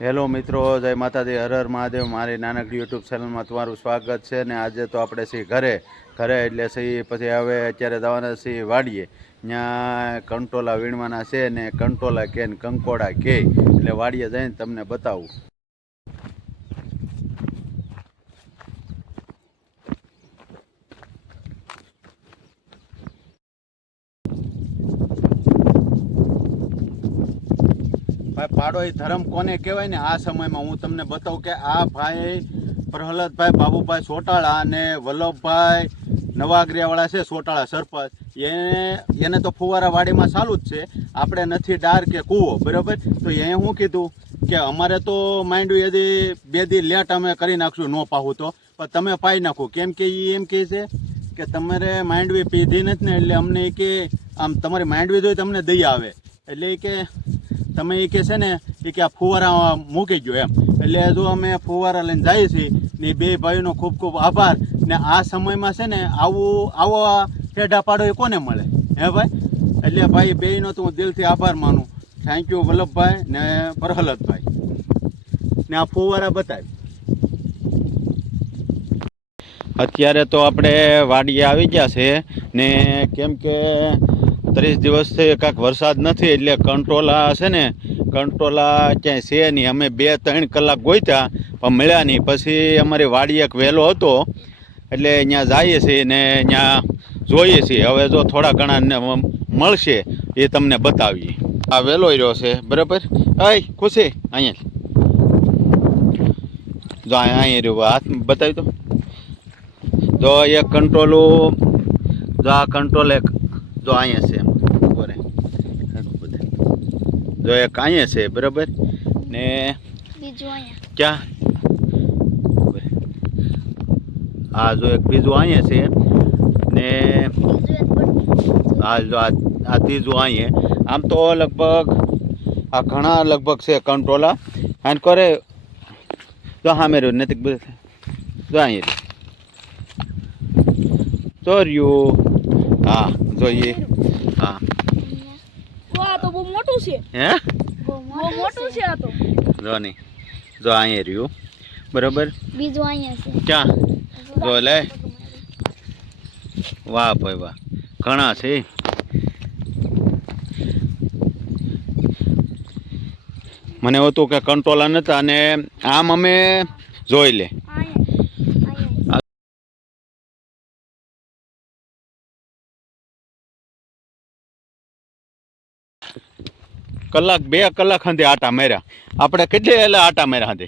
Hello મિત્રો, જય માતાજી, હર મહાદેવ, મારી નાનકડી યુટ્યુબ ચેનલમાં તમારું સ્વાગત છે ને આજે તો આપણે છીએ ઘરે. ઘરે એટલે સિંહ પછી હવે અત્યારે જવાના છીએ વાડીએ. ત્યાં કંટોલા વીણવાના છે ને કંટોલા કે ને કંકોડા કે, એટલે વાડીએ જઈને તમને બતાવું. ભાઈ પાડો એ ધર્મ કોને કહેવાય ને? આ સમયમાં હું તમને બતાવું કે આ ભાઈ પ્રહલાદભાઈ બાબુભાઈ સોટાળા અને વલ્લભભાઈ નવાગરિયાવાળા છે સોટાળા સરપંચ. એને એને તો ફુવારા વાડીમાં ચાલુ જ છે. આપણે નથી ડાર કે કૂવો, બરાબર? તો એ શું કીધું કે અમારે તો માંડવી યદી બે દી લેટ અમે કરી નાખશું, ન પાવું તો. પણ તમે પાઈ નાખો. કેમ કે એ એમ કહે છે કે તમારે માંડવી પીધી નથી ને એટલે અમને કે, આમ તમારી માંડવી જોઈ તમને દઈ આવે. એટલે કે તમે એ કે છે ને, એ કે આ ફુવારા મૂકી ગયો એમ. એટલે જો અમે ફુવારા લઈને જઈએ છીએ ને એ બે ભાઈનો ખૂબ ખૂબ આભાર. ને આ સમયમાં છે ને આવું, આવો ટેઢા પાડો એ કોને મળે? હે ભાઈ? એટલે ભાઈ, બેયનો તો હું દિલથી આભાર માનું. થેન્ક યુ વલ્લભભાઈ ને પ્રહલાદભાઈ ને આ ફુવારા બતાવી. અત્યારે તો આપણે વાડીએ આવી ગયા છે ને કેમ કે ત્રીસ દિવસથી કાંઈક વરસાદ નથી, એટલે કંટ્રોલા છે ને કંટ્રોલા ક્યાંય છે નહીં. અમે બે ત્રણ કલાક ગોઈતા, પણ મળ્યા નહીં. પછી અમારી વાડી એક વહેલો હતો, એટલે ત્યાં જઈએ છીએ ને ત્યાં જોઈએ છીએ. હવે જો થોડા ઘણા મળશે, એ તમને બતાવીએ. આ વહેલો રહ્યો છે, બરાબર? અય ખુશી અહીંયા. જો અહીંયા રહ્યું હાથ બતાવી તો જો એક કંટ્રોલું જો આ કંટ્રોલ એક જો અહીંયા છે એમ. બતાય. જો એક અહીંયા છે બરાબર? ને બીજું ક્યાં? આ જો એક બીજું અહીંયા છે. ને આ જો આ ત્રીજું અહીંયા. આમ તો લગભગ આ ઘણા લગભગ છે કંટ્રોલા અને કરે. જો હા મેં નથી બધું જો અહીંયા. તો રહ્યું. હા. જોઈએ. હા. વાહ તો બહુ મોટું છે. હે? બહુ મોટું છે. આ તો. જો નહીં જો અહીંયા રહ્યું. બરોબર? બીજું અહીંયા છે. ક્યાં? જો લે. વાહ ભાઈ વાહ. ઘણા છે. મને હતું કે કંટ્રોલા નતા અને આમ અમે જોઈ લે. કલાક બે કલાક સુધી આટા માર્યા. આપણે કેટલી એટલે આટા માર્યા લાટ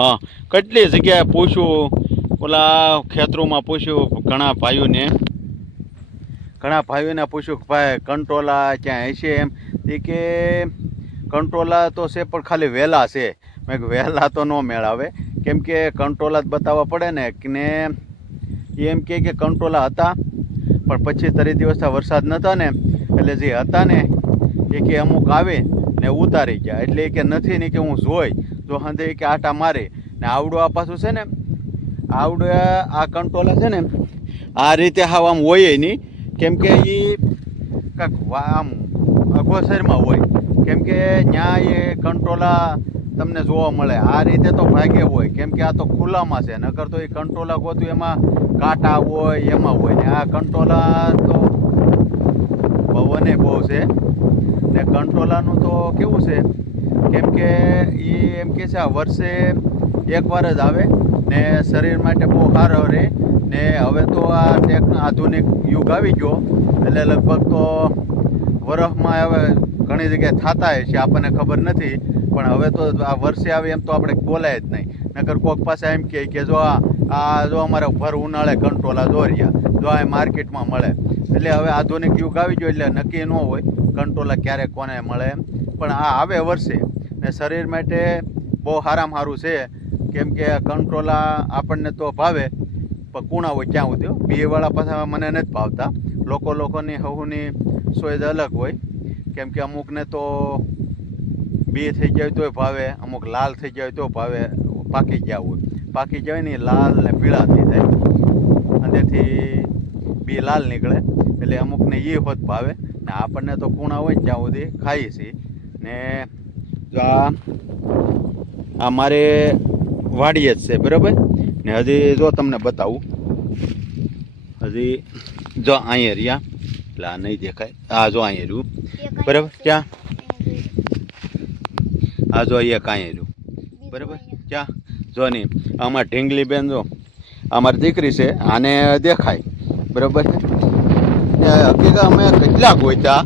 હા કેટલી જગ્યાએ પૂછ્યું? ઓલા ખેતરોમાં પૂછ્યું ઘણા ભાઈઓને. ઘણા ભાઈઓને પૂછ્યું કે ભાઈ કંટ્રોલા ક્યાં હશે એમ? એ કે કંટ્રોલા તો છે પણ ખાલી વહેલા છે. મેં વહેલા તો ન મેળાવે. કેમ કે કંટ્રોલા જ બતાવવા પડે ને કે ને એમ કે કંટ્રોલા હતા પણ પછી ત્રણ દિવસના વરસાદ નહોતા ને એટલે જે હતા ને એ કે અમુક આવે ને ઉતારી ગયા. એટલે એ કે નથી ને કે હું જોઈ. જો હંધે કે આટા મારે. ને આવડો આ પાછું છે ને, આવડો આ કંટ્રોલ છે ને, આ રીતે હાવ આમ હોય નહીં કેમ કે એ કાંક આમ અગોસરમાં હોય. કેમ કે ત્યાં એ કંટ્રોલા તમને જોવા મળે. આ રીતે તો ભાગે હોય. કેમ કે આ તો ખુલ્લામાં છે. નકર તો એ કંટ્રોલા ગોતું એમાં કાંટા હોય, એમાં હોય. ને આ કંટ્રોલા તો પવને બહુ છે. ને કંટ્રોલાનું તો કેવું છે? કેમ કે એ એમ કે છે આ વર્ષે એકવાર જ આવે ને શરીર માટે બહુ સારો રહે ને હવે તો આ ટેક આધુનિક યુગ આવી ગયો એટલે લગભગ તો વરફમાં હવે ઘણી જગ્યાએ થતા હોય છે, આપણને ખબર નથી. પણ હવે તો આ વર્ષે આવે એમ તો આપણે બોલાય જ નહીં. નકર કોક પાસે એમ કહે કે જો આ આ જો અમારે ભર ઉનાળે કંટ્રોલા દોર્યા, જો આ માર્કેટમાં મળે. એટલે હવે આધુનિક યુગ આવી ગયો એટલે નક્કી ન હોય કંટ્રોલા ક્યારે કોને મળે એમ. પણ આ આવે વર્ષે ને શરીર માટે બહુ સારામાં સારું છે. કેમ કે કંટ્રોલા આપણને તો ભાવે. પણ કુણા હોય ક્યાં સુધી બીએવાળા પાછા મને નથી ભાવતા. લોકો લોકોની હવુની સોય અલગ હોય. કેમ કે અમુકને તો બી થઈ જાય તોય ભાવે, અમુક લાલ થઈ જાય તો ભાવે, પાકી ગયા હોય. પાકી જાય ને લાલ ને પીળા થઈ જાય. અંદરથી બી લાલ નીકળે, એટલે અમુકને એ હોત ભાવે. ને આપણને તો કુણા હોય ત્યાં સુધી ખાઈએ છીએ. ને જો આ આ મારે વાડીએ જ છે, બરાબર? ને હજી જો તમને બતાવું. હજી જો અહીંયા રહ્યા, એટલે આ નહીં દેખાય. આ જો અહીંયા રહ્યું. બરાબર? ક્યાં? આ જો અહીંયા કાંઈ રહ્યું. બરાબર? ક્યાં? જો નહીં. આમાં ઢીંગલી બેન જો અમારી દીકરી છે, આને દેખાય. બરાબર? છે ને હકીકત અમે કેટલા ગોત્યા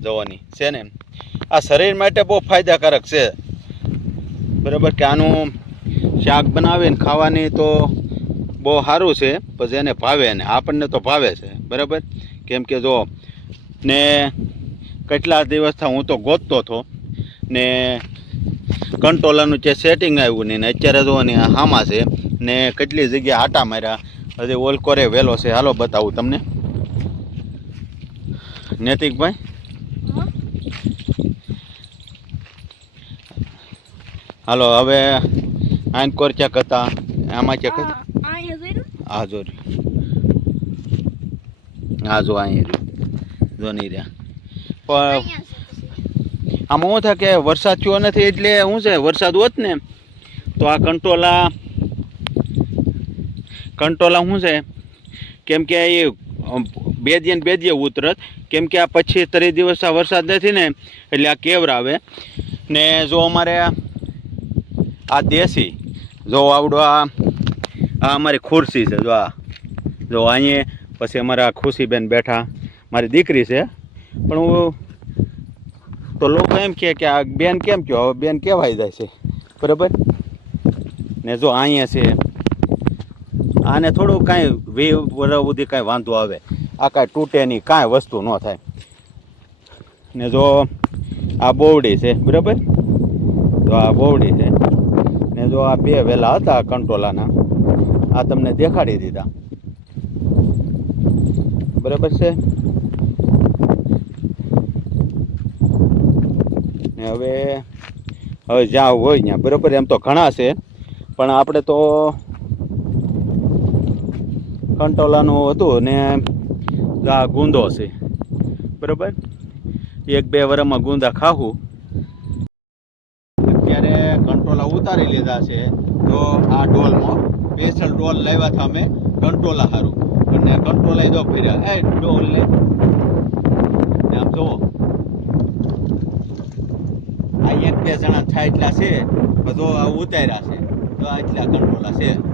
જોવાની, છે ને આ શરીર માટે બહુ ફાયદાકારક છે. બરાબર કે આનું શાક બનાવીને ખાવાની તો બહુ સારું છે પછી એને ભાવે ને, આપણને તો ભાવે છે, બરાબર? કેમ કે જો, ને કેટલા દિવસથી હું તો ગોતતો હતો, ને કંટ્રોલરનું જે સેટિંગ આવ્યું ને અત્યારે જો ને હામાં છે. ને કેટલી જગ્યાએ આટા માર્યા? હજી ઓલકોરે વહેલો છે. હાલો બતાવું તમને. નૈતિકભાઈ હાલો હવે આનકોર ચેક હતા? આમાં ચેક હા અહીંયા જો આ જો અહીં રહ્યું. જો નહીં રહ્યા. પણ આમાં શું થાય કે વરસાદ થયો નથી એટલે શું છે વરસાદ હોત ને તો આ કંટોલા કંટોલા શું છે? કેમ કે એ બે દી ને બે દી ઉતરત કેમ કે આ પછી ત્રીસ દિવસ આ વરસાદ નથી ને, એટલે આ કેવર આવે. ને જો અમારે આ દેશી, જો આવડો આ આ અમારી ખુરશી છે, જો આ, જો અહીંયા પછી અમારા ખુશીબેન બેઠા. મારી દીકરી છે. પણ હું, તો લોકો એમ કહે કે આ બેન કેમ કહો બેન કહેવાય જાય છે. બરાબર? ને જો અહીંયા છે આને થોડું કાંઈ વી વર્ષ સુધી કાંઈ વાંધો આવે. આ કાંઈ તૂટે નહીં કાંઈ વસ્તુ ન થાય. ને જો આ બોવડી છે, બરાબર? તો આ બોવડી છે. ને જો આ બે વેલા હતા કંટોલાના આ તમને દેખાડી દીધા. બરાબર છે? ને હવે હવે જ્યાં હોય ત્યાં, બરાબર? એમ તો ઘણા છે, પણ આપણે તો કંટોલાનું હતું ને આ ગુંદો છે બરાબર? એક બે વરમાં ગુંદા ખાવું અત્યારે કંટોલા ઉતારી લીધા છે. તો આ ડોલમાં સ્પેશિયલ ડોલ લાવ્યા હતા અમે, કંટોલા સારું અને કંટોલા જો ફેર્યા. એ ડોલ લે. આમ જુઓ. આ એક બે જણા થાય એટલા છે બધો આ ઉતાર્યા છે. તો આ એટલા કંટોલા છે.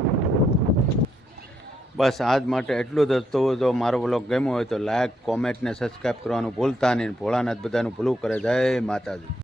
બસ આજ માટે એટલું જ હતું જો મારો બ્લોગ ગમ્યો હોય તો લાઈક કોમેન્ટને સબસ્ક્રાઈબ કરવાનું ભૂલતા નહીં. ભોળાનાથ બધાનું ભૂલું કરે. જય માતાજી.